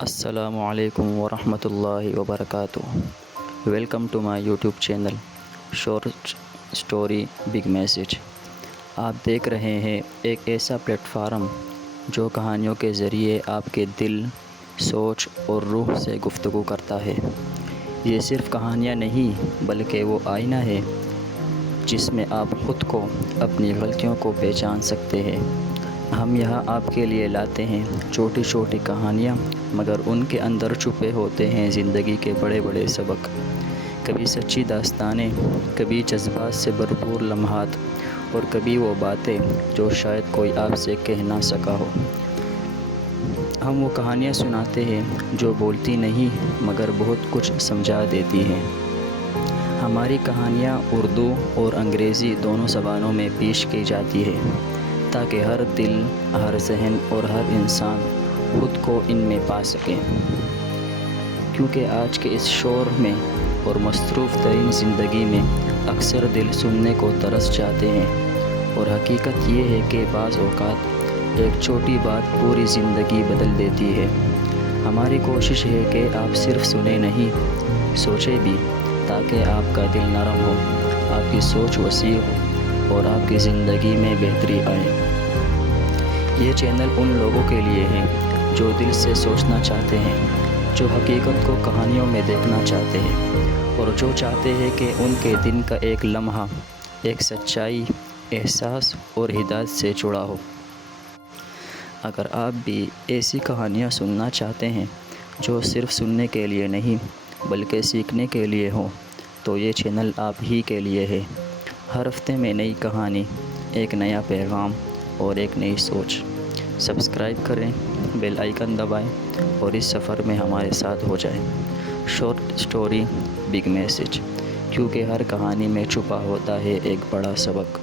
السلام علیکم ورحمۃ اللہ وبرکاتہ۔ Welcome to my YouTube channel short story big message. آپ دیکھ رہے ہیں ایک ایسا پلیٹ فارم جو کہانیوں کے ذریعے آپ کے دل، سوچ اور روح سے گفتگو کرتا ہے۔ یہ صرف کہانیاں نہیں بلکہ وہ آئینہ ہے جس میں آپ خود کو، اپنی غلطیوں کو پہچان سکتے ہیں۔ ہم یہاں آپ کے لیے لاتے ہیں چھوٹی چھوٹی کہانیاں، مگر ان کے اندر چھپے ہوتے ہیں زندگی کے بڑے بڑے سبق۔ کبھی سچی داستانیں، کبھی جذبات سے بھرپور لمحات، اور کبھی وہ باتیں جو شاید کوئی آپ سے کہہ نہ سکا ہو۔ ہم وہ کہانیاں سناتے ہیں جو بولتی نہیں مگر بہت کچھ سمجھا دیتی ہیں۔ ہماری کہانیاں اردو اور انگریزی دونوں زبانوں میں پیش کی جاتی ہے تاکہ ہر دل، ہر ذہن اور ہر انسان خود کو ان میں پا سکے۔ کیونکہ آج کے اس شور میں اور مصروف ترین زندگی میں اکثر دل سننے کو ترس جاتے ہیں، اور حقیقت یہ ہے کہ بعض اوقات ایک چھوٹی بات پوری زندگی بدل دیتی ہے۔ ہماری کوشش ہے کہ آپ صرف سنیں نہیں، سوچیں بھی، تاکہ آپ کا دل نرم ہو، آپ کی سوچ وسیع ہو اور آپ کی زندگی میں بہتری آئے۔ یہ چینل ان لوگوں کے لیے ہے جو دل سے سوچنا چاہتے ہیں، جو حقیقت کو کہانیوں میں دیکھنا چاہتے ہیں، اور جو چاہتے ہیں کہ ان کے دن کا ایک لمحہ ایک سچائی، احساس اور ہدایت سے جڑا ہو۔ اگر آپ بھی ایسی کہانیاں سننا چاہتے ہیں جو صرف سننے کے لیے نہیں بلکہ سیکھنے کے لیے ہوں، تو یہ چینل آپ ہی کے لیے ہے۔ ہر ہفتے میں نئی کہانی، ایک نیا پیغام اور ایک نئی سوچ۔ سبسکرائب کریں، بیل آئیکن دبائیں اور اس سفر میں ہمارے ساتھ ہو جائیں۔ شارٹ اسٹوری بگ میسج، کیونکہ ہر کہانی میں چھپا ہوتا ہے ایک بڑا سبق۔